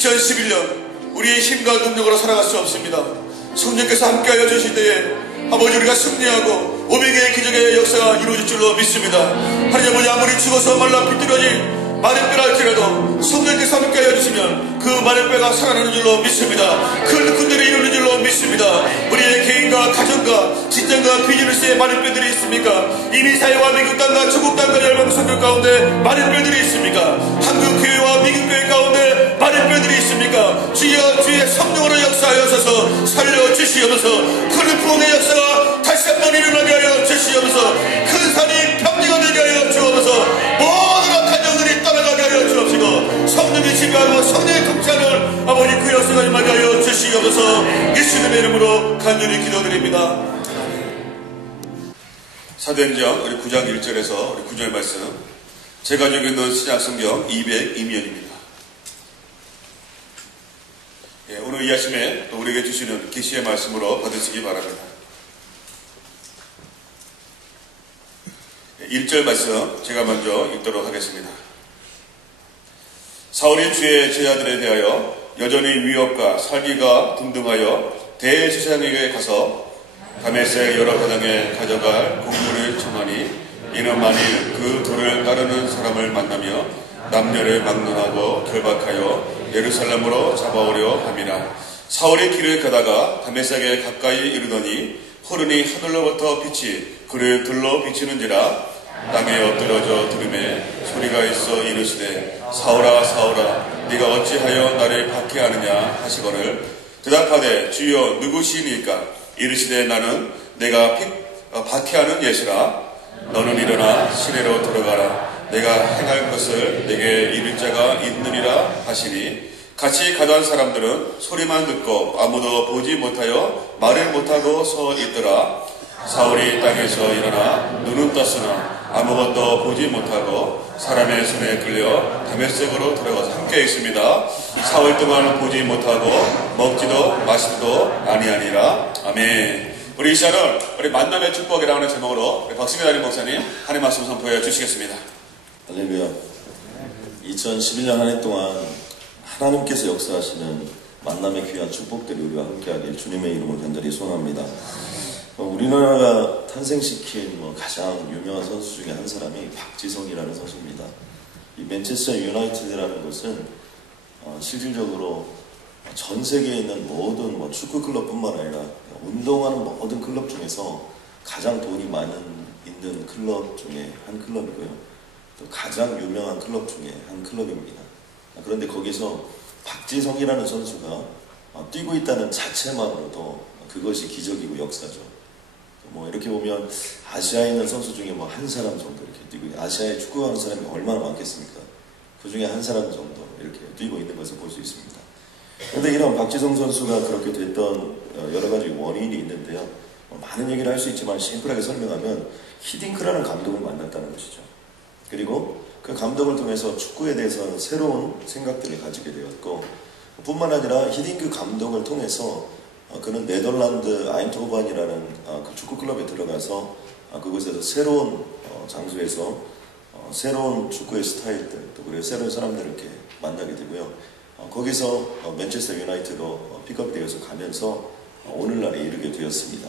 2011년 우리의 힘과 능력으로 살아갈 수 없습니다. 성령께서 함께하여 주실 때에 아버지 우리가 승리하고 500개의 기적의 역사가 이루어질 줄로 믿습니다. 하나님 아버지, 아무리 죽어서 말라 비뚤어진 마른 뼈라 할지라도 성령께서 함께하여 주시면 그 마른 뼈가 살아나는 줄로 믿습니다. 큰 군대를 이루는 줄로 믿습니다. 우리의 개인과 가정과 직장과 비즈니스에 마른 뼈들이 있습니까? 이민 사회와 미국 땅과 중국 땅과 열방 선교 가운데 마른 뼈들이 있습니까? 한국 교회와 미국 교회 가운데 마른 뼈들이 있습니까? 주여, 주의 성령으로 역사하여서 살려주시옵소서. 큰 부흥의 역사가 다시 한번 일어나게 하여 주시옵소서. 큰 산이 평지가 되게 하여 주옵소서. 모든 악한 영들이 떠나가게 하여 주옵시고 성령이 지배하고 성령의 통치하는 아버지 그 역사가 임하게 하여 주시옵소서. 예수님의 이름으로 간절히 기도드립니다. 사도행전 우리 9장 1절에서 우리 9절 말씀, 제가 가지고 있는 신약성경 202면입니다. 오늘 이 아침에 또 우리에게 주시는 계시의 말씀으로 받으시기 바랍니다. 1절 말씀 제가 먼저 읽도록 하겠습니다. 사울이 주의 제자들에 대하여 여전히 위협과 살기가 등등하여 대제사장에게 가서 다메섹 여러 가정에 가져갈 곡물을 청하니, 이는 만일 그 돌을 따르는 사람을 만나며 남녀를 막론하고 결박하여 예루살렘으로 잡아오려 함이라. 사울이 길을 가다가 다메섹에 가까이 이르더니 호른이 하늘로부터 빛이 그를 둘러 비치는지라. 땅에 엎드러져 들음에 소리가 있어 이르시되 사울아 사울아 네가 어찌하여 나를 박해하느냐 하시거늘, 대답하되 주여 누구시니까? 이르시되 나는 내가 박해하는 예수라. 너는 일어나 시내로 들어가라. 내가 행할 것을 내게 이를 자가 있느니라 하시니, 같이 가던 사람들은 소리만 듣고 아무도 보지 못하여 말을 못하고 서 있더라. 사울이 땅에서 일어나 눈은 떴으나 아무것도 보지 못하고 사람의 손에 끌려 다메섹으로 들어가서 함께 있습니다. 4월 동안 보지 못하고 먹지도 마시지도 아니하니라. 아멘. 우리 이 시간을 우리 만남의 축복이라는 제목으로 우리 박수미 담임 목사님 하나님 말씀 선포해 주시겠습니다. 할렐루야. 2011년 한 해 동안 하나님께서 역사하시는 만남의 귀한 축복들이 우리와 함께하길 주님의 이름으로 간절히 소원합니다. 우리나라가 탄생시킨 가장 유명한 선수 중에 한 사람이 박지성이라는 선수입니다. 이 맨체스터 유나이티드라는 것은 실질적으로 전 세계에 있는 모든 축구 클럽뿐만 아니라 운동하는 모든 클럽 중에서 가장 돈이 있는 클럽 중에 한 클럽이고요. 또 가장 유명한 클럽 중에 한 클럽입니다. 그런데 거기서 박지성이라는 선수가 뛰고 있다는 자체만으로도 그것이 기적이고 역사죠. 이렇게 보면 아시아에 있는 선수 중에 한 사람 정도 이렇게 뛰고, 아시아에 축구하는 사람이 얼마나 많겠습니까? 그 중에 한 사람 정도 이렇게 뛰고 있는 것을 볼 수 있습니다. 그런데 이런 박지성 선수가 그렇게 됐던 여러 가지 원인이 있는데요. 많은 얘기를 할 수 있지만 심플하게 설명하면 히딩크라는 감독을 만났다는 것이죠. 그리고 그 감독을 통해서 축구에 대해서 새로운 생각들을 가지게 되었고, 뿐만 아니라 히딩크 감독을 통해서 그는 네덜란드 아인트호반이라는 그 축구클럽에 들어가서 그곳에서 새로운 장소에서 새로운 축구의 스타일들, 또 그리고 새로운 사람들을 이렇게 만나게 되고요. 거기서 맨체스터 유나이티드로 픽업되어서 가면서 오늘날에 이르게 되었습니다.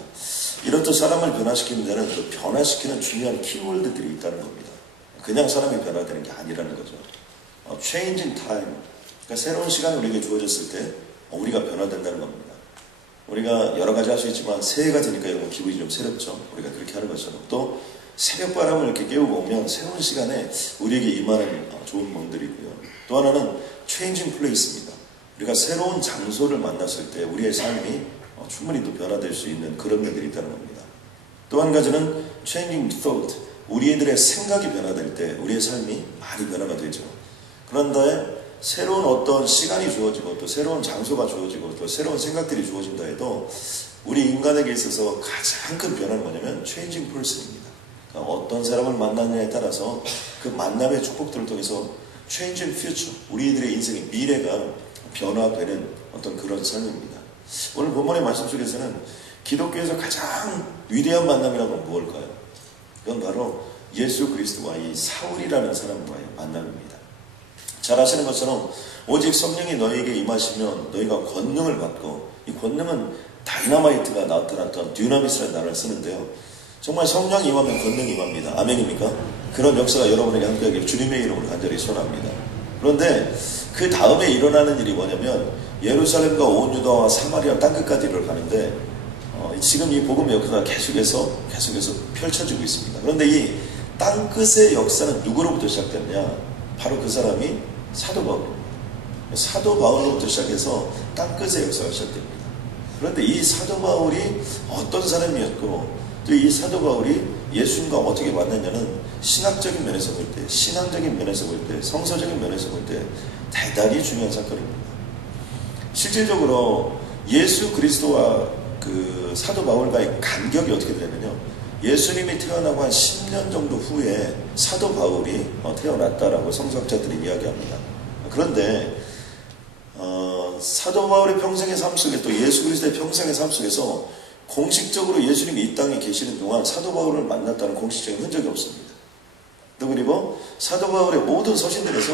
이렇듯 사람을 변화시키는 데는 그 변화시키는 중요한 키워드들이 있다는 겁니다. 그냥 사람이 변화되는 게 아니라는 거죠. Changing time, 그러니까 새로운 시간이 우리에게 주어졌을 때 우리가 변화된다는 겁니다. 우리가 여러 가지 할 수 있지만 새해가 되니까 여러분 기분이 좀 새롭죠. 우리가 그렇게 하는 것처럼 또 새벽바람을 이렇게 깨우고 오면 새로운 시간에 우리에게 임하는 좋은 몸들이고요. 또 하나는 changing place입니다. 우리가 새로운 장소를 만났을 때 우리의 삶이 충분히 또 변화될 수 있는 그런 면들이 있다는 겁니다. 또 한 가지는 changing thought, 우리들의 생각이 변화될 때 우리의 삶이 많이 변화가 되죠. 그런데 새로운 어떤 시간이 주어지고 또 새로운 장소가 주어지고 또 새로운 생각들이 주어진다 해도 우리 인간에게 있어서 가장 큰 변화는 뭐냐면 changing person입니다. 그러니까 어떤 사람을 만나느냐에 따라서 그 만남의 축복들을 통해서 changing future, 우리들의 인생의 미래가 변화되는 어떤 그런 삶입니다. 오늘 본문의 말씀 속에서는 기독교에서 가장 위대한 만남이라는 건 무엇일까요? 그건 바로 예수 그리스도와 이 사울이라는 사람과의 만남입니다. 잘 아시는 것처럼 오직 성령이 너에게 임하시면 너희가 권능을 받고, 이 권능은 다이너마이트가 나타났던 듀나미스라는 단어를 쓰는데요. 정말 성령이 임하면 권능이 임합니다. 아멘입니까? 그런 역사가 여러분에게 함께하길 주님의 이름으로 간절히 소원합니다. 그런데 그 다음에 일어나는 일이 뭐냐면 예루살렘과 온 유다와 사마리아 땅끝까지 가는데 지금 이 복음의 역사가 계속해서 펼쳐지고 있습니다. 그런데 이 땅끝의 역사는 누구로부터 시작됐냐? 바로 그 사람이 사도 바울입니다. 사도 바울로부터 시작해서 땅끝의 역사가 시작됩니다. 그런데 이 사도 바울이 어떤 사람이었고 또 이 사도 바울이 예수님과 어떻게 만났냐는 신학적인 면에서 볼 때, 신앙적인 면에서 볼 때, 성서적인 면에서 볼 때 대단히 중요한 사건입니다. 실질적으로 예수 그리스도와 그 사도 바울과의 간격이 어떻게 되냐면요, 예수님이 태어나고 한 10년 정도 후에 사도 바울이 태어났다라고 성서학자들이 이야기합니다. 그런데 사도 바울의 평생의 삶 속에 또 예수 그리스도의 평생의 삶 속에서 공식적으로 예수님이 이 땅에 계시는 동안 사도 바울을 만났다는 공식적인 흔적이 없습니다. 또 그리고 사도 바울의 모든 서신들에서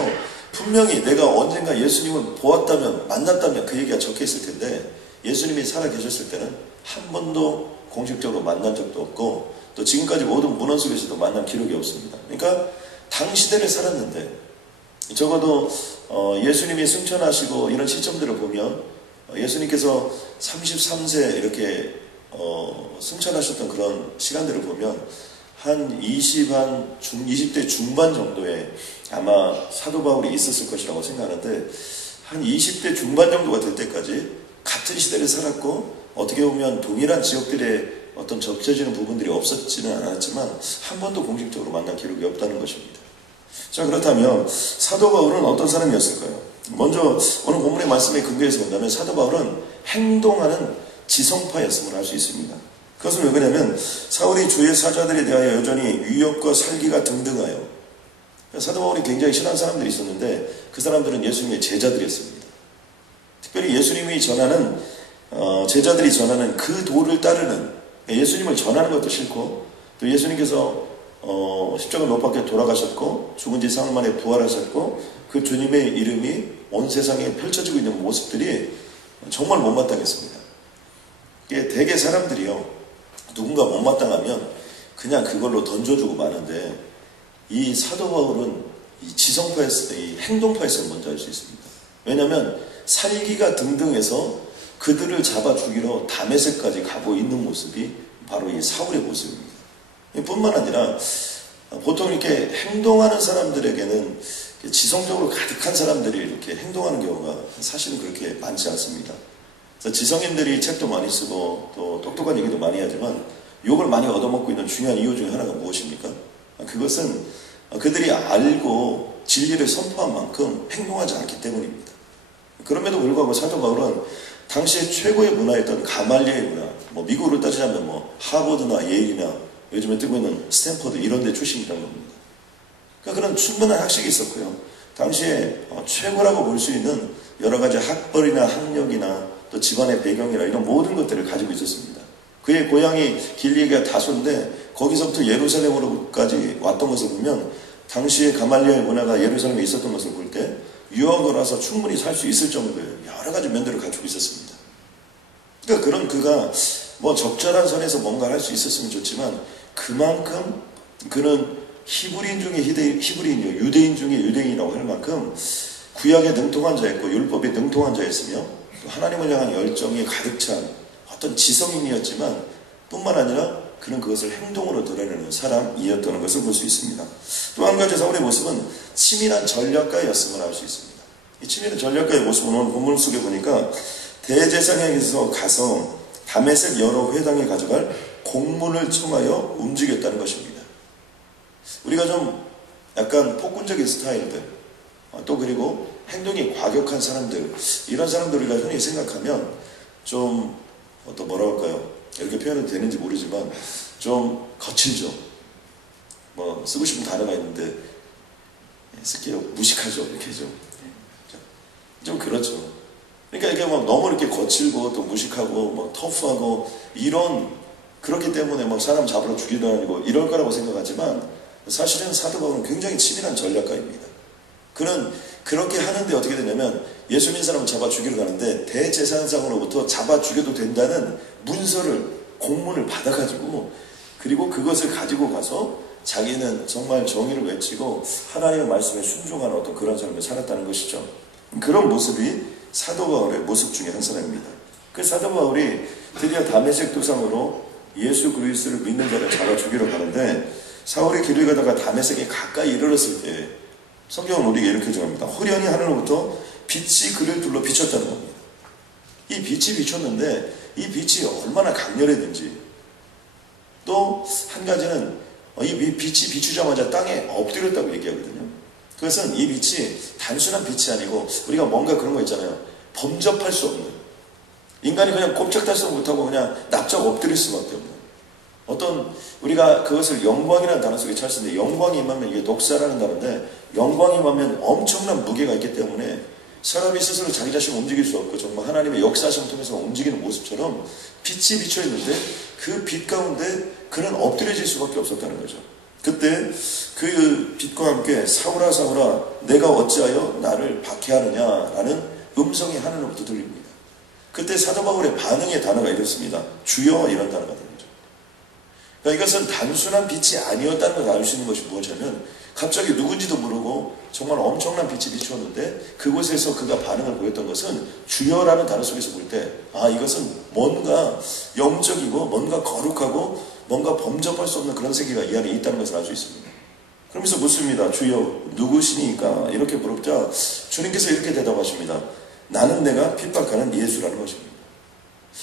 분명히 내가 언젠가 예수님을 보았다면, 만났다면 그 얘기가 적혀 있을 텐데 예수님이 살아 계셨을 때는 한 번도 공식적으로 만난 적도 없고 또 지금까지 모든 문헌 속에서도 만난 기록이 없습니다. 그러니까 당시대를 살았는데 적어도 예수님이 승천하시고 이런 시점들을 보면 예수님께서 33세 이렇게 승천하셨던 그런 시간들을 보면 한 20대 중반 정도에 아마 사도 바울이 있었을 것이라고 생각하는데 한 20대 중반 정도가 될 때까지 같은 시대를 살았고 어떻게 보면 동일한 지역들의 어떤 접쳐지는 부분들이 없었지는 않았지만 한 번도 공식적으로 만난 기록이 없다는 것입니다. 자, 그렇다면 사도 바울은 어떤 사람이었을까요? 먼저 오늘 본문의 말씀에 근거해서 본다면 사도 바울은 행동하는 지성파였음을 알 수 있습니다. 그것은 왜 그러냐면 사울이 주의 사자들에 대하여 여전히 위협과 살기가 등등하여, 사도 바울이 굉장히 싫어하는 사람들이 있었는데 그 사람들은 예수님의 제자들이었습니다. 특별히 예수님이 전하는 제자들이 전하는 그 도를 따르는, 예수님을 전하는 것도 싫고 또 예수님께서 십자가 못 박혀 돌아가셨고 죽은 지 사흘 만에 부활하셨고 그 주님의 이름이 온 세상에 펼쳐지고 있는 모습들이 정말 못마땅했습니다. 이게 대개 사람들이요, 누군가 못마땅하면 그냥 그걸로 던져주고 마는데 이 사도 바울은 이 지성파에서, 이 행동파에서 먼저 알 수 있습니다. 왜냐하면 살기가 등등해서 그들을 잡아 죽이러 다메섹까지 가고 있는 모습이 바로 이 사울의 모습입니다. 뿐만 아니라 보통 이렇게 행동하는 사람들에게는 지성적으로 가득한 사람들이 이렇게 행동하는 경우가 사실은 그렇게 많지 않습니다. 지성인들이 책도 많이 쓰고 또 똑똑한 얘기도 많이 하지만 욕을 많이 얻어먹고 있는 중요한 이유 중에 하나가 무엇입니까? 그것은 그들이 알고 진리를 선포한 만큼 행동하지 않기 때문입니다. 그럼에도 불구하고 사도 바울은 당시에 최고의 문화였던 가말리아의 문화, 미국으로 따지자면 하버드나 예일이나 요즘에 뜨고 있는 스탠퍼드 이런 데 출신이라는 겁니다. 그러니까 그런 충분한 학식이 있었고요. 당시에 최고라고 볼 수 있는 여러 가지 학벌이나 학력이나 또 집안의 배경이나 이런 모든 것들을 가지고 있었습니다. 그의 고향이 길리기가 다소인데 거기서부터 예루살렘으로까지 왔던 것을 보면 당시에 가말리아의 문화가 예루살렘에 있었던 것을 볼 때 유학을 와서 충분히 살 수 있을 정도의 여러 가지 면들을 가지고 있었습니다. 그러니까 그런 그가 적절한 선에서 뭔가 할 수 있었으면 좋지만 그만큼 그는 히브리인 중에 히브리인이요, 유대인 중에 유대인이라고 할 만큼 구약에 능통한 자였고 율법에 능통한 자였으며 또 하나님을 향한 열정이 가득 찬 어떤 지성인이었지만 뿐만 아니라 그는 그것을 행동으로 드러내는 사람이었다는 것을 볼 수 있습니다. 또 한 가지 사울의 모습은 치밀한 전략가였음을 알 수 있습니다. 이 치밀한 전략가의 모습은 오늘 본문 속에 보니까 대제사장에서 가서 다메섹 여러 회당에 가져갈 공문을 청하여 움직였다는 것입니다. 우리가 좀 약간 폭군적인 스타일들, 또 그리고 행동이 과격한 사람들, 이런 사람들 우리가 흔히 생각하면 좀 또 뭐라 할까요? 이렇게 표현해도 되는지 모르지만 좀 거칠죠. 쓰고 싶은 단어가 있는데 쓸게요. 무식하죠. 이렇게 좀 그렇죠. 그러니까 이게 너무 이렇게 거칠고 또 무식하고 터프하고 그렇기 때문에 사람 잡으러 죽이러 다니고 이럴 거라고 생각하지만 사실은 사도 바울은 굉장히 치밀한 전략가입니다. 그는 그렇게 하는데 어떻게 되냐면 예수 믿는 사람을 잡아 죽이러 가는데 대제사장으로부터 잡아 죽여도 된다는 문서를 공문을 받아가지고 그리고 그것을 가지고 가서 자기는 정말 정의를 외치고 하나님의 말씀에 순종하는 어떤 그런 삶을 살았다는 것이죠. 그런 모습이 사도 바울의 모습 중에 한 사람입니다. 그 사도 바울이 드디어 다메섹 도상으로 예수 그리스도를 믿는 자를 잡아 죽이러 가는데 사울이 길을 가다가 다메섹에 가까이 이르렀을 때 성경은 우리에게 이렇게 정합니다. 호련히 하늘로부터 빛이 그를 둘러 비쳤다는 겁니다. 이 빛이 비쳤는데 이 빛이 얼마나 강렬했는지 또 한 가지는 이 빛이 비추자마자 땅에 엎드렸다고 얘기하거든요. 그것은 이 빛이 단순한 빛이 아니고 우리가 뭔가 그런 거 있잖아요. 범접할 수 없는 인간이 그냥 꼼짝달싹 못하고 그냥 납작 엎드릴 수밖에 없는 어떤 우리가 그것을 영광이라는 단어 속에 찾았는데 영광이 임하면 이게 녹사라는 단어인데 영광이 임하면 엄청난 무게가 있기 때문에 사람이 스스로 자기 자신을 움직일 수 없고 정말 하나님의 역사심을 통해서 움직이는 모습처럼 빛이 비쳐 있는데 그 빛 가운데 그는 엎드려질 수밖에 없었다는 거죠. 그때 그 빛과 함께 사울아 사울아 내가 어찌하여 나를 박해하느냐라는 음성이 하늘로부터 들립니다. 그때 사도 바울의 반응의 단어가 이렇습니다. 주여 이런 단어가 됩니다. 그러니까 이것은 단순한 빛이 아니었다는 걸 알 수 있는 것이 무엇이냐면 갑자기 누군지도 모르고 정말 엄청난 빛이 비추었는데 그곳에서 그가 반응을 보였던 것은 주여라는 단어 속에서 볼 때 이것은 뭔가 영적이고 뭔가 거룩하고 뭔가 범접할 수 없는 그런 세계가 이 안에 있다는 것을 알 수 있습니다. 그러면서 묻습니다. 주여 누구시니까 이렇게 물었자 주님께서 이렇게 대답하십니다. 나는 내가 핍박하는 예수라는 것입니다.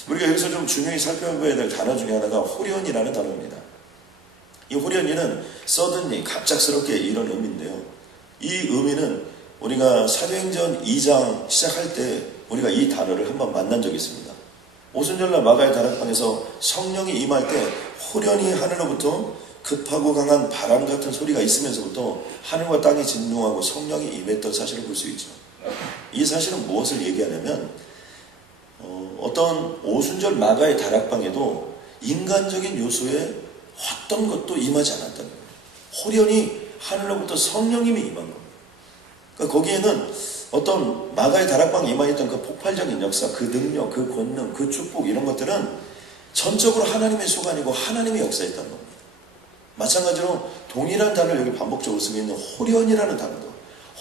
우리가 여기서 좀 중요히 살펴봐야 될 단어 중에 하나가 호련이라는 단어입니다. 이 호련이는 suddenly 갑작스럽게 이런 의미인데요. 이 의미는 우리가 사도행전 2장 시작할 때 우리가 이 단어를 한번 만난 적이 있습니다. 오순절날 마가의 다락방에서 성령이 임할 때 호련히 하늘로부터 급하고 강한 바람 같은 소리가 있으면서부터 하늘과 땅이 진동하고 성령이 임했던 사실을 볼 수 있죠. 이 사실은 무엇을 얘기하냐면 어떤 오순절 마가의 다락방에도 인간적인 요소에 어떤 것도 임하지 않았다는 거예요. 호련히 하늘로부터 성령님이 임한 겁니다. 그러니까 거기에는 어떤 마가의 다락방에 임하였던 그 폭발적인 역사, 그 능력, 그 권능, 그 축복 이런 것들은 전적으로 하나님의 소관이고 하나님의 역사였다는 겁니다. 마찬가지로 동일한 단어를 여기 반복적으로 쓰고 있는 호련이라는 단어도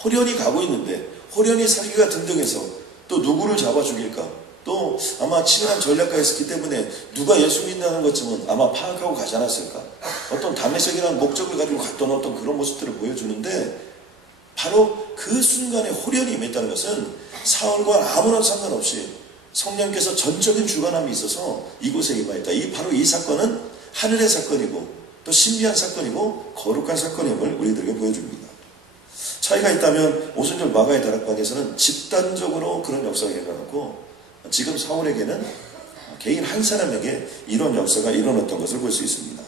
호련히 가고 있는데 호련히 살기가 등등해서 또 누구를 잡아 죽일까? 또 아마 치밀한 전략가 있었기 때문에 누가 예수 믿는다는 것쯤은 아마 파악하고 가지 않았을까? 어떤 다메섹이라는 목적을 가지고 갔던 어떤 그런 모습들을 보여주는데 바로 그 순간에 호련히 임했다는 것은 사울과 아무런 상관없이 성령께서 전적인 주관함이 있어서 이곳에 임하였다. 바로 이 사건은 하늘의 사건이고 또 신비한 사건이고 거룩한 사건임을 우리들에게 보여줍니다. 차이가 있다면 오순절 마가의 다락방에서는 집단적으로 그런 역사가 일어났고 지금 사울에게는 개인 한 사람에게 이런 역사가 일어났던 것을 볼 수 있습니다.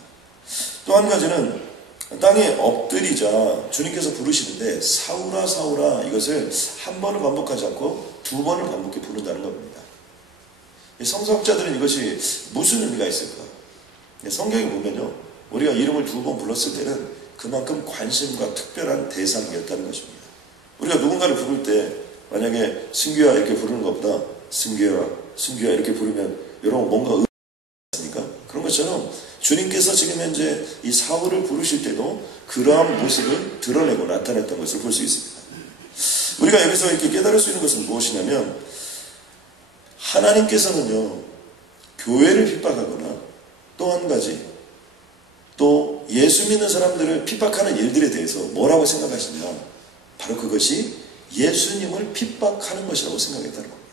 또 한 가지는 땅에 엎드리자 주님께서 부르시는데 사울아 사울아 이것을 한 번을 반복하지 않고 두 번을 반복해 부른다는 겁니다. 성서학자들은 이것이 무슨 의미가 있을까? 성경에 보면요 우리가 이름을 두 번 불렀을 때는 그만큼 관심과 특별한 대상이었다는 것입니다. 우리가 누군가를 부를 때 만약에 승규야 이렇게 부르는 것보다 승규야 승규야 이렇게 부르면 여러분 뭔가 의미가 있습니까? 그런 것처럼 주님께서 지금 현재 이 사울을 부르실 때도 그러한 모습을 드러내고 나타냈던 것을 볼 수 있습니다. 우리가 여기서 이렇게 깨달을 수 있는 것은 무엇이냐면 하나님께서는요 교회를 핍박하거나 또 한 가지 또 예수 믿는 사람들을 핍박하는 일들에 대해서 뭐라고 생각하시냐 바로 그것이 예수님을 핍박하는 것이라고 생각했다는 겁니다.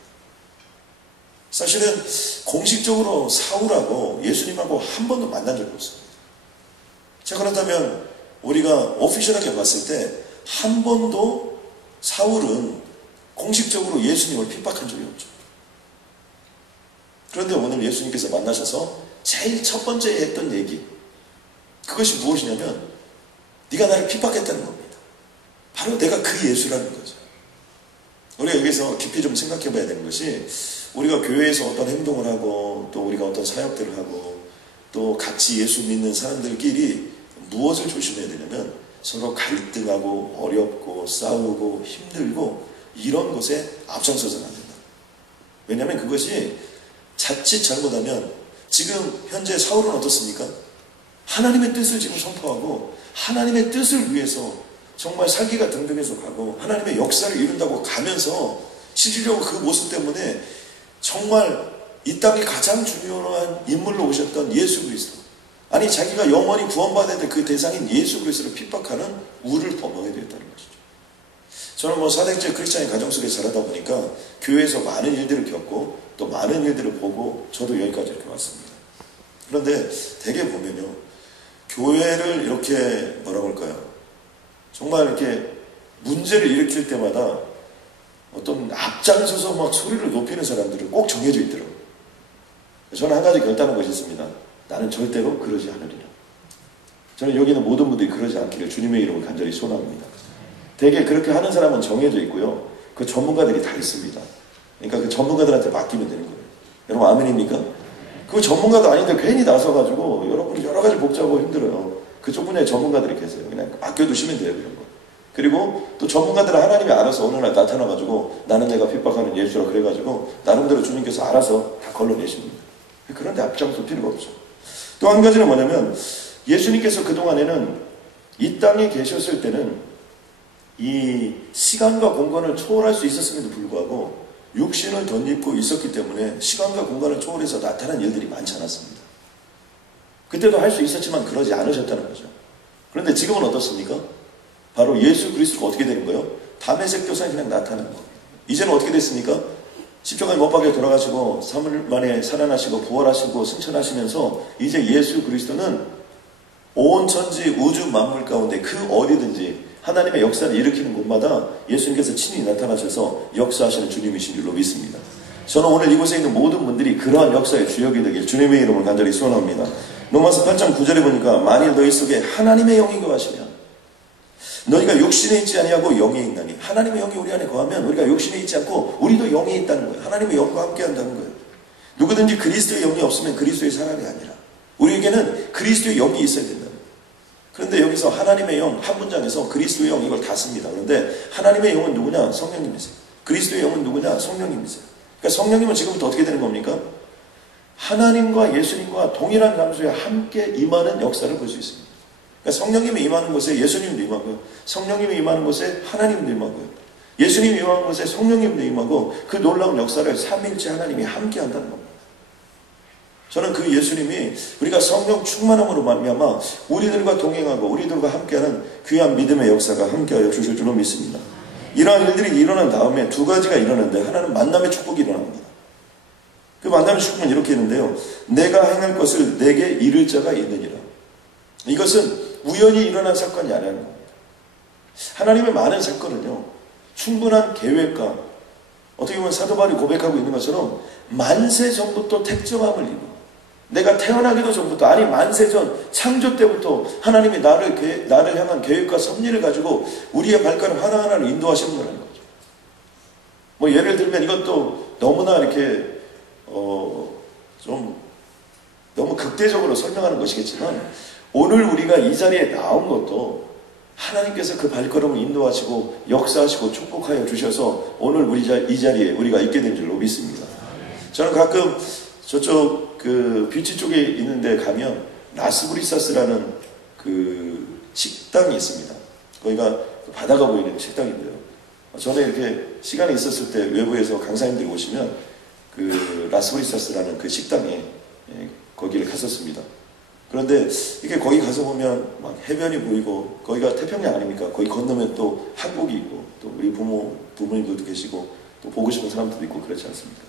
사실은 공식적으로 사울하고 예수님하고 한 번도 만난 적이 없습니다. 자 그렇다면 우리가 오피셜하게 봤을 때 한 번도 사울은 공식적으로 예수님을 핍박한 적이 없죠. 그런데 오늘 예수님께서 만나셔서 제일 첫 번째 했던 얘기 그것이 무엇이냐면 네가 나를 핍박했다는 겁니다. 바로 내가 그 예수라는 거죠. 우리가 여기서 깊이 좀 생각해 봐야 되는 것이 우리가 교회에서 어떤 행동을 하고 또 우리가 어떤 사역들을 하고 또 같이 예수 믿는 사람들끼리 무엇을 조심해야 되냐면 서로 갈등하고 어렵고 싸우고 힘들고 이런 것에 앞장서서는 안 된다. 왜냐하면 그것이 자칫 잘못하면 지금 현재 사울은 어떻습니까? 하나님의 뜻을 지금 선포하고 하나님의 뜻을 위해서 정말 살기가 등등해서 가고 하나님의 역사를 이룬다고 가면서 실질적으로 그 모습 때문에 정말 이 땅에 가장 중요한 인물로 오셨던 예수 그리스도, 아니 자기가 영원히 구원받아야 될 그 대상인 예수 그리스도를 핍박하는 우를 범하게 되었다는 것이죠. 저는 뭐 사대째 크리스찬의 가정 속에 자라다 보니까 교회에서 많은 일들을 겪고 또 많은 일들을 보고 저도 여기까지 이렇게 왔습니다. 그런데 대개 보면요, 교회를 이렇게 뭐라고 할까요? 정말 이렇게 문제를 일으킬 때마다 어떤 앞장서서 막 소리를 높이는 사람들은 꼭 정해져 있더라고요. 저는 한 가지 결단한 것이 있습니다. 나는 절대로 그러지 않으리라. 저는 여기 있는 모든 분들이 그러지 않기를 주님의 이름으로 간절히 소원합니다. 대개 그렇게 하는 사람은 정해져 있고요, 그 전문가들이 다 있습니다. 그러니까 그 전문가들한테 맡기면 되는 거예요. 여러분 아멘입니까? 그 전문가도 아닌데 괜히 나서가지고 여러분이 여러 가지 복잡하고 힘들어요. 그쪽 분야에 전문가들이 계세요. 그냥 맡겨두시면 돼요, 그런 거. 그리고 또 전문가들은 하나님이 알아서 어느 날 나타나가지고 나는 내가 핍박하는 예수라 그래가지고 나름대로 주님께서 알아서 다 걸러내십니다. 그런데 앞장설 필요가 없죠. 또 한 가지는 뭐냐면, 예수님께서 그동안에는 이 땅에 계셨을 때는 이 시간과 공간을 초월할 수 있었음에도 불구하고 육신을 덧입고 있었기 때문에 시간과 공간을 초월해서 나타난 일들이 많지 않았습니다. 그때도 할 수 있었지만 그러지 않으셨다는 거죠. 그런데 지금은 어떻습니까? 바로 예수 그리스도가 어떻게 되는 거예요? 담에색 도상에 그냥 나타나는 거예요. 이제는 어떻게 됐습니까? 십자가에 못 박혀 돌아가시고 3일 만에 살아나시고 부활하시고 승천하시면서 이제 예수 그리스도는 온 천지 우주 만물 가운데 그 어디든지 하나님의 역사를 일으키는 곳마다 예수님께서 친히 나타나셔서 역사하시는 주님이신 줄로 믿습니다. 저는 오늘 이곳에 있는 모든 분들이 그러한 역사의 주역이 되길 주님의 이름으로 간절히 소원합니다. 로마서 8장 9절에 보니까 만일 너희 속에 하나님의 영이 거하시면 너희가 육신에 있지 아니하고 영에 있나니, 하나님의 영이 우리 안에 거하면 우리가 육신에 있지 않고 우리도 영에 있다는 거예요. 하나님의 영과 함께 한다는 거예요. 누구든지 그리스도의 영이 없으면 그리스도의 사람이 아니라, 우리에게는 그리스도의 영이 있어야 된다. 그런데 여기서 하나님의 영 한 문장에서 그리스도의 영 이걸 다 씁니다. 그런데 하나님의 영은 누구냐? 성령님이세요. 그리스도의 영은 누구냐? 성령님이세요. 그러니까 성령님은 지금부터 어떻게 되는 겁니까? 하나님과 예수님과 동일한 장소에 함께 임하는 역사를 볼 수 있습니다. 그러니까 성령님이 임하는 곳에 예수님도 임하고요, 성령님이 임하는 곳에 하나님도 임하고요, 예수님이 임하는 곳에 성령님도 임하고, 그 놀라운 역사를 삼위일체 하나님이 함께 한다는 겁니다. 저는 그 예수님이 우리가 성령 충만함으로 말미암아 우리들과 동행하고 우리들과 함께하는 귀한 믿음의 역사가 함께하여 주실 줄로 믿습니다. 이러한 일들이 일어난 다음에 두 가지가 일어나는데, 하나는 만남의 축복이 일어납니다. 그 만남의 축복은 이렇게 있는데요, 내가 행할 것을 내게 이를 자가 있느니라. 이것은 우연히 일어난 사건이 아니라는 겁니다. 하나님의 많은 사건은요, 충분한 계획과, 어떻게 보면 사도 바울이 고백하고 있는 것처럼 만세 전부터 택정함을 이루고, 내가 태어나기도 전부터, 아니 만세 전 창조 때부터 하나님이 나를 향한 계획과 섭리를 가지고 우리의 발걸음 하나하나를 인도하시는 거라는 거죠. 뭐 예를 들면 이것도 너무나 이렇게 좀 너무 극대적으로 설명하는 것이겠지만, 오늘 우리가 이 자리에 나온 것도 하나님께서 그 발걸음을 인도하시고 역사하시고 축복하여 주셔서 오늘 이 자리에 우리가 있게 된 줄로 믿습니다. 저는 가끔 저쪽 그 비치 쪽에 있는데 가면 라스브리사스라는 그 식당이 있습니다. 거기가 바다가 보이는 식당인데요, 전에 이렇게 시간이 있었을 때 외부에서 강사님들이 오시면 그 라스브리사스라는 그 식당에 거기를 갔었습니다. 그런데 이게 거기 가서 보면 막 해변이 보이고, 거기가 태평양 아닙니까? 거기 건너면 또 한국이 있고, 또 우리 부모님들도 계시고, 또 보고 싶은 사람들도 있고, 그렇지 않습니까?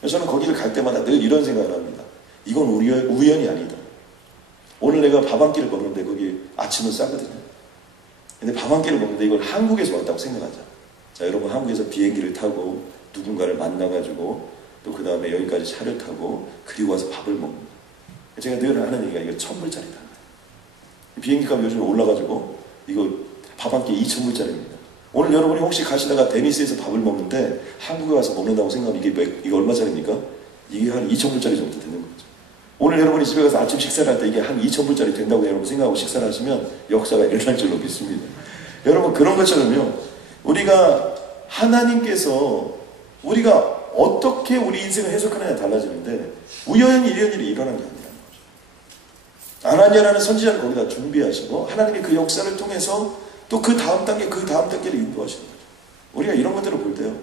그래서 저는 거기를 갈 때마다 늘 이런 생각을 합니다. 이건 우연이 아니다. 오늘 내가 밥 한 끼를 먹는데 거기 아침은 싸거든요. 근데 밥 한 끼를 먹는데 이걸 한국에서 왔다고 생각하자. 자, 여러분, 한국에서 비행기를 타고 누군가를 만나가지고 또 그 다음에 여기까지 차를 타고 그리고 와서 밥을 먹는다. 제가 늘 하는 얘기가 이거 1,000불짜리다. 비행기값 요즘 올라가지고 이거 밥 한 끼 2,000불짜리입니다. 오늘 여러분이 혹시 가시다가 베니스에서 밥을 먹는데 한국에 와서 먹는다고 생각하면 이게 얼마짜리입니까? 이게 한 2,000불짜리 정도 되는 거죠. 오늘 여러분이 집에 가서 아침 식사를 할 때 이게 한 2,000불짜리 된다고 여러분 생각하고 식사를 하시면 역사가 일어날 줄로 믿습니다. 여러분 그런 것처럼요. 우리가 하나님께서 우리가 어떻게 우리 인생을 해석하느냐에 달라지는데 우연히 이런 일이 일어난 게 아니라 아나니아라는 선지자를 거기다 준비하시고 하나님이 그 역사를 통해서 또 그 다음 단계 그 다음 단계를 인도하시는 거죠. 우리가 이런 것들을 볼 때요.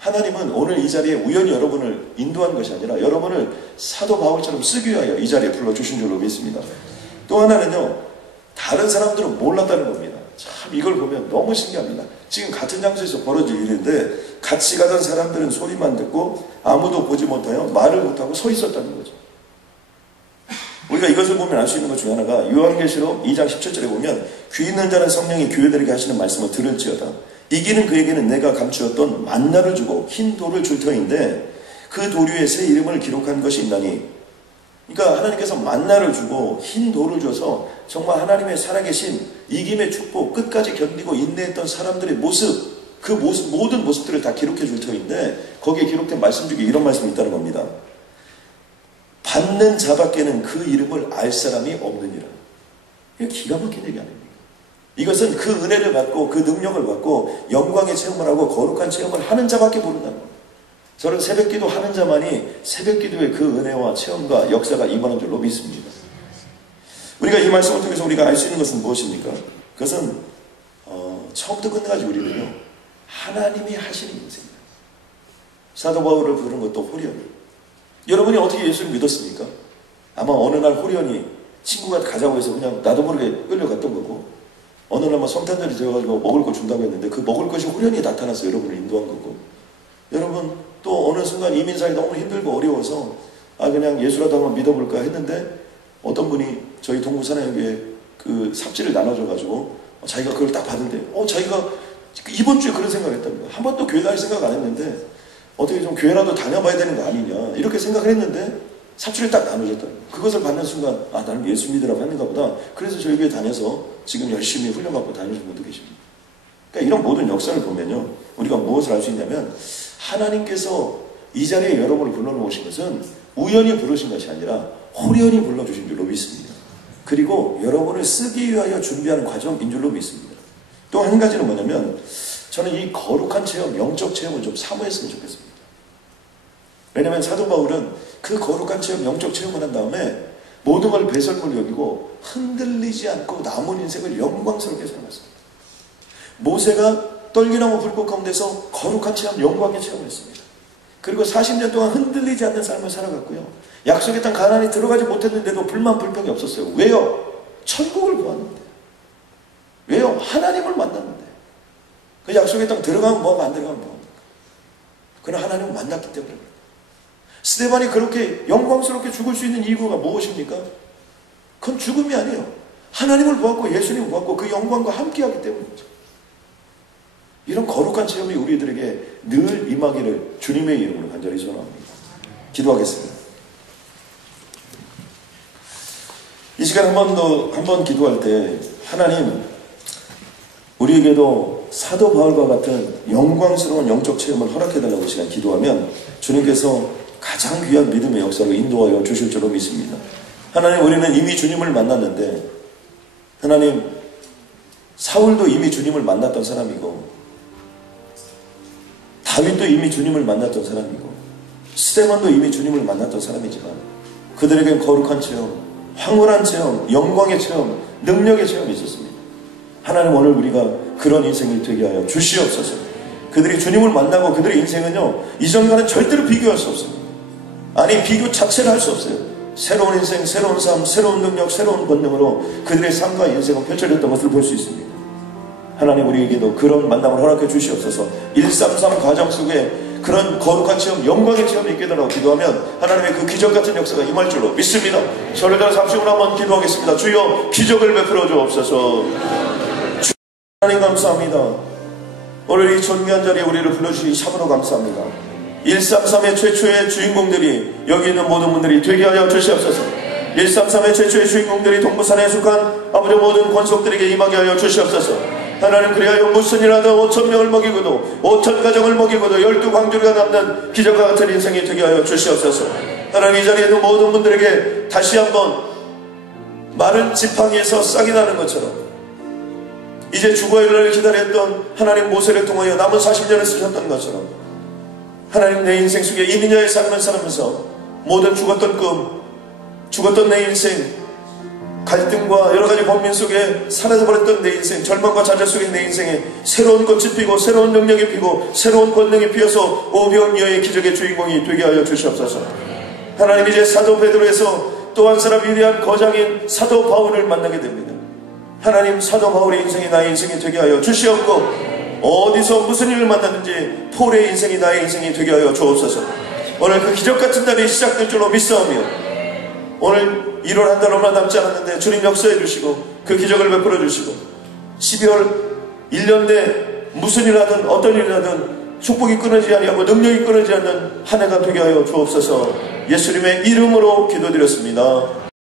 하나님은 오늘 이 자리에 우연히 여러분을 인도한 것이 아니라 여러분을 사도 바울처럼 쓰기 위하여 이 자리에 불러주신 줄로 믿습니다. 또 하나는요. 다른 사람들은 몰랐다는 겁니다. 참 이걸 보면 너무 신기합니다. 지금 같은 장소에서 벌어질 일인데 같이 가던 사람들은 소리만 듣고 아무도 보지 못하여 말을 못하고 서 있었다는 거죠. 우리가 이것을 보면 알 수 있는 것 중에 하나가 요한계시록 2장 17절에 보면 귀 있는 자는 성령이 교회들에게 하시는 말씀을 들을지어다. 이기는 그에게는 내가 감추었던 만나를 주고 흰 돌을 줄 터인데 그 돌 위에 새 이름을 기록한 것이 있나니. 그러니까 하나님께서 만나를 주고 흰 돌을 줘서 정말 하나님의 살아계신 이김의 축복, 끝까지 견디고 인내했던 사람들의 모습, 그 모습, 모든 모습들을 다 기록해 줄 터인데 거기에 기록된 말씀 중에 이런 말씀이 있다는 겁니다. 받는 자밖에는 그 이름을 알 사람이 없느니라. 이게 기가 막힌 얘기 아닙니까? 이것은 그 은혜를 받고 그 능력을 받고 영광의 체험을 하고 거룩한 체험을 하는 자밖에 모른다는 겁니다. 저는 새벽기도 하는 자만이 새벽기도의 그 은혜와 체험과 역사가 임하는 줄로 믿습니다. 우리가 이 말씀을 통해서 우리가 알 수 있는 것은 무엇입니까? 그것은 처음부터 끝까지 우리는요. 하나님이 하시는 인생입니다. 사도 바울을 부르는 것도 호련히. 여러분이 어떻게 예수를 믿었습니까? 아마 어느 날 호련히 친구가 가자고 해서 그냥 나도 모르게 끌려갔던 거고 어느 날 성탄절이 되어가지고 먹을 거 준다고 했는데 그 먹을 것이 호련히 나타나서 여러분을 인도한 거고 여러분 또 어느 순간 이민사에 너무 힘들고 어려워서 그냥 예수라도 한번 믿어볼까 했는데 어떤 분이 저희 동구 산하교회 그 삽질을 나눠줘가지고 자기가 그걸 딱 받은데 자기가 이번 주에 그런 생각을 했답니다. 한 번도 교회 다닐 생각 안 했는데 어떻게 좀 교회라도 다녀봐야 되는 거 아니냐 이렇게 생각을 했는데 삽질을 딱 나눠줬다는 거예요. 그것을 받는 순간 나는 예수 믿으라고 하는가 보다. 그래서 저희 교회 다녀서 지금 열심히 훈련받고 다니시는 분도 계십니다. 그러니까 이런 모든 역사를 보면요. 우리가 무엇을 알 수 있냐면 하나님께서 이 자리에 여러분을 불러놓으신 것은 우연히 부르신 것이 아니라 호련히 불러주신 줄로 믿습니다. 그리고 여러분을 쓰기 위하여 준비하는 과정인 줄로 믿습니다. 또 한 가지는 뭐냐면 저는 이 거룩한 체험, 영적 체험을 좀 사모했으면 좋겠습니다. 왜냐하면 사도 바울은 그 거룩한 체험, 영적 체험을 한 다음에 모든 걸 배설물 여기고 흔들리지 않고 남은 인생을 영광스럽게 살았습니다. 모세가 떨기나무 불꽃 가운데서 거룩한 체험, 영광의 체험을 했습니다. 그리고 40년 동안 흔들리지 않는 삶을 살아갔고요. 약속의 땅 가나안에 들어가지 못했는데도 불만 불평이 없었어요. 왜요? 천국을 보았는데. 왜요? 하나님을 만났는데. 그 약속의 땅 들어가면 뭐하고 안 들어가면 뭐합니까? 그는 하나님을 만났기 때문에. 스데반이 그렇게 영광스럽게 죽을 수 있는 이유가 무엇입니까? 그건 죽음이 아니에요. 하나님을 보았고 예수님을 보았고 그 영광과 함께하기 때문이죠. 이런 거룩한 체험이 우리들에게 늘 임하기를 주님의 이름으로 간절히 소원합니다. 기도하겠습니다. 이 시간 한 번 기도할 때 하나님 우리에게도 사도 바울과 같은 영광스러운 영적 체험을 허락해달라고 이 시간 기도하면 주님께서 가장 귀한 믿음의 역사로 인도하여 주실 줄로 믿습니다. 하나님 우리는 이미 주님을 만났는데 하나님 사울도 이미 주님을 만났던 사람이고 다윗도 이미 주님을 만났던 사람이고 스데반도 이미 주님을 만났던 사람이지만 그들에겐 거룩한 체험, 황홀한 체험, 영광의 체험, 능력의 체험이 있었습니다. 하나님 오늘 우리가 그런 인생을 되게 하여 주시옵소서. 그들이 주님을 만나고 그들의 인생은요 이전과는 절대로 비교할 수 없습니다. 아니 비교 자체를 할 수 없어요. 새로운 인생, 새로운 삶, 새로운 능력, 새로운 권능으로 그들의 삶과 인생은 펼쳐졌던 것을 볼 수 있습니다. 하나님 우리에게도 그런 만남을 허락해 주시옵소서. 133 과정 속에 그런 거룩한 체험, 영광의 체험이 있게 되라고 기도하면 하나님의 그 기적 같은 역사가 임할 줄로 믿습니다. 저를 따라 삼심으로 한번 기도하겠습니다. 주여 기적을 베풀어 주옵소서. 주 하나님 감사합니다. 오늘 이 존귀한 자리에 우리를 불러주시니 참으로 감사합니다. 133의 최초의 주인공들이 여기 있는 모든 분들이 되게 하여 주시옵소서. 133의 최초의 주인공들이 동부산에 속한 아버지 모든 권속들에게 임하게 하여 주시옵소서. 하나님 그리하여 무슨 일하도 5,000명을 먹이고도 5,000가정을 먹이고도 12광주리가 남는 기적과 같은 인생이 되게 하여 주시옵소서. 하나님, 이 자리에 있는 모든 분들에게 다시 한번 마른 지팡이에서 싹이 나는 것처럼 이제 죽어야 할 날을 기다렸던 하나님 모세를 통하여 남은 40년을 쓰셨던 것처럼 하나님, 내 인생 속에 이민자의 삶을 살면서 모든 죽었던 꿈, 죽었던 내 인생, 갈등과 여러가지 번민 속에 사라져버렸던 내 인생, 절망과 좌절 속에 내 인생에 새로운 꽃이 피고 새로운 능력이 피고 새로운 권능이 피어서 오병이어의 기적의 주인공이 되게 하여 주시옵소서. 하나님, 이제 사도 베드로에서 또 한 사람 위대한 거장인 사도 바울을 만나게 됩니다. 하나님, 사도 바울의 인생이 나의 인생이 되게 하여 주시옵고 어디서 무슨 일을 만났는지 폴의 인생이 나의 인생이 되게 하여 주옵소서. 오늘 그 기적같은 날이 시작될 줄로 믿사오며 오늘 1월 한 달 얼마 남지 않았는데 주님 역사해 주시고 그 기적을 베풀어 주시고 12월 1년 내 무슨 일 하든 어떤 일 하든 축복이 끊어지지 아니하고 능력이 끊어지지 않는 한 해가 되게 하여 주옵소서. 예수님의 이름으로 기도드렸습니다.